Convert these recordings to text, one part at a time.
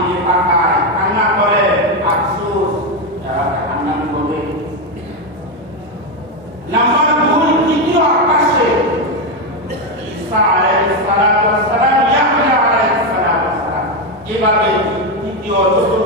দিকে তাকায় কান্না করে আফসোস যারা জাহান্নাম হবে নাম্বার ভুল তৃতীয় আকাশে ঈসা আলাইহিস সালাম ইয়াহইয়া আলাইহিস সালাম এভাবে তৃতীয় চতুর্থ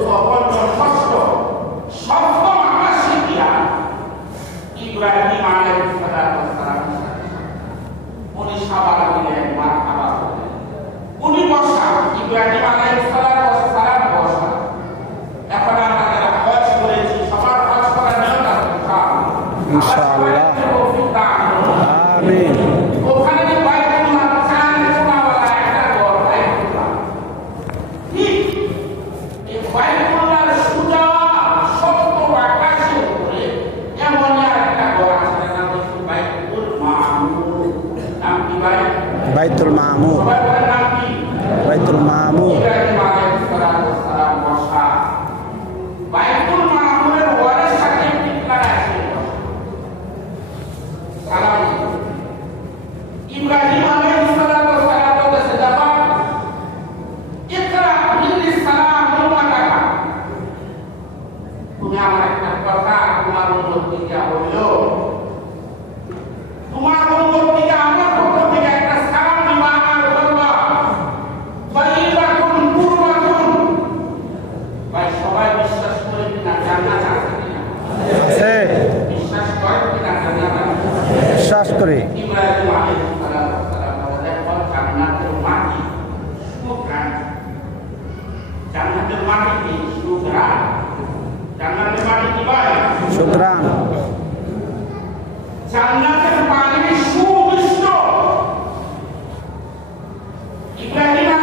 Baitul Ma'mur. Baitul Ma'mur. বিশ্বাস করে। সুতরাং জান্নাতের ইব্রাহিম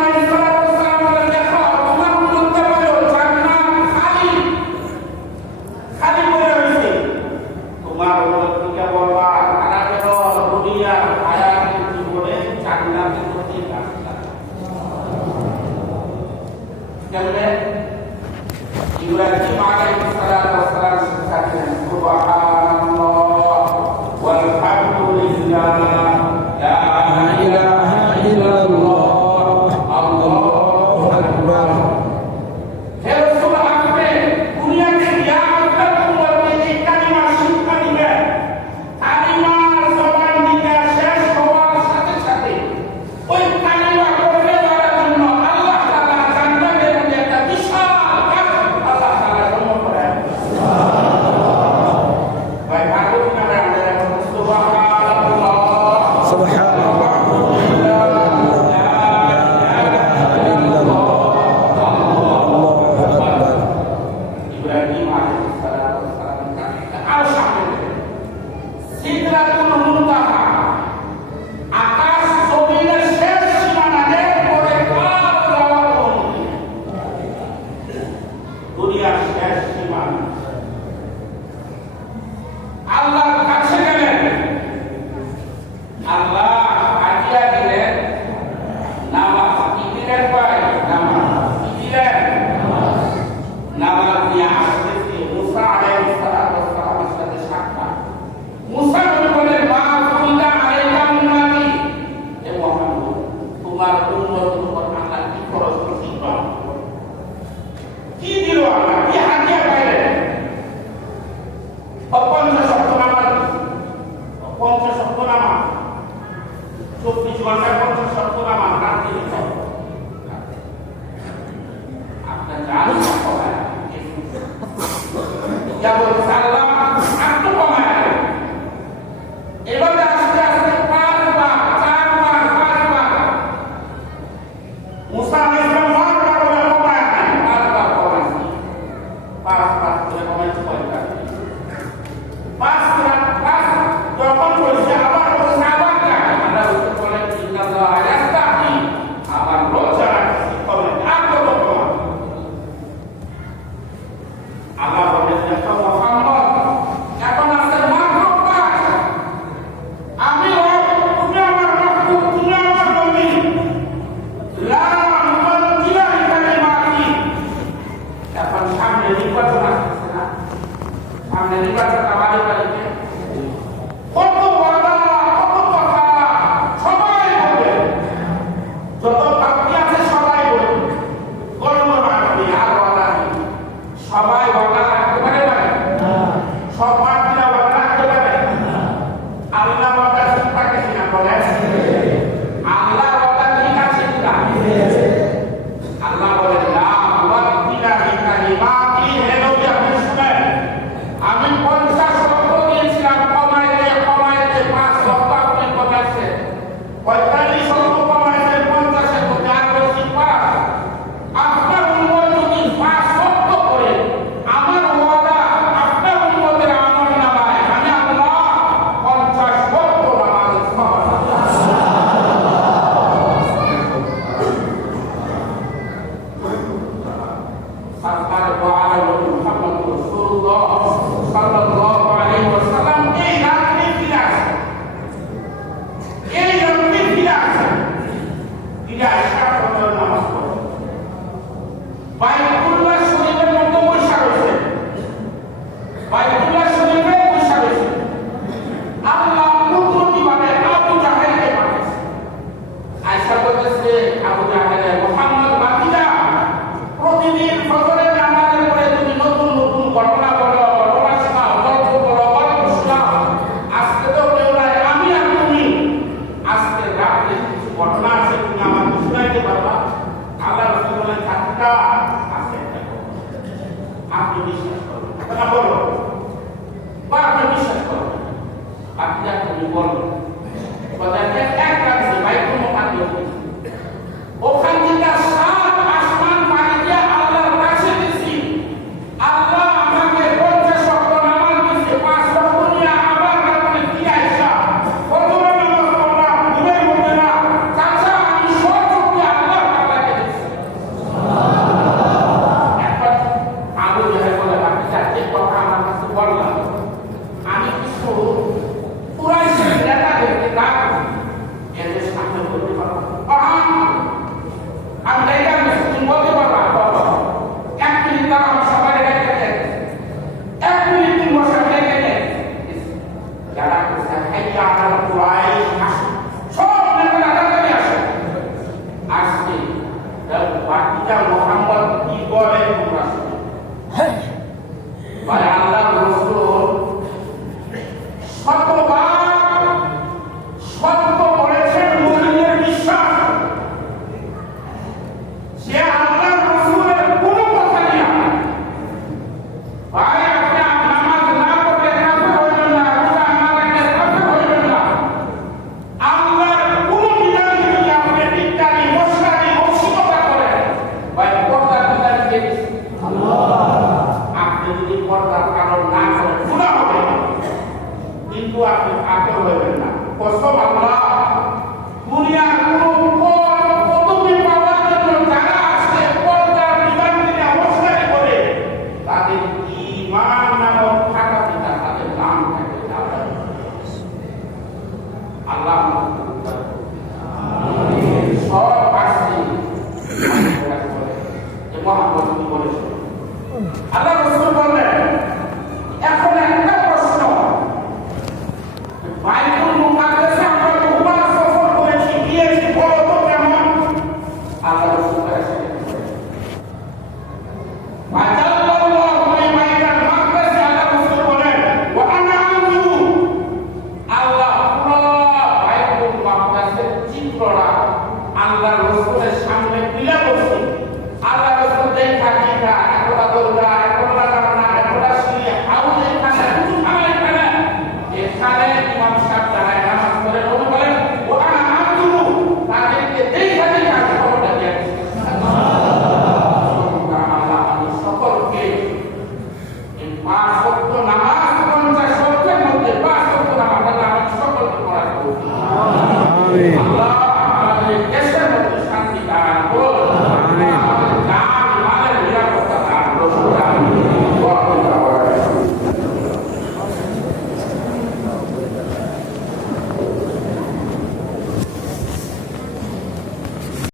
Sintra সপ্তনামা চব্বিশ ঘন্টায় পঞ্চাশ সপ্তনামা রাত্রি আপনার যা কমায় আল্লাহ রসুলের সামনে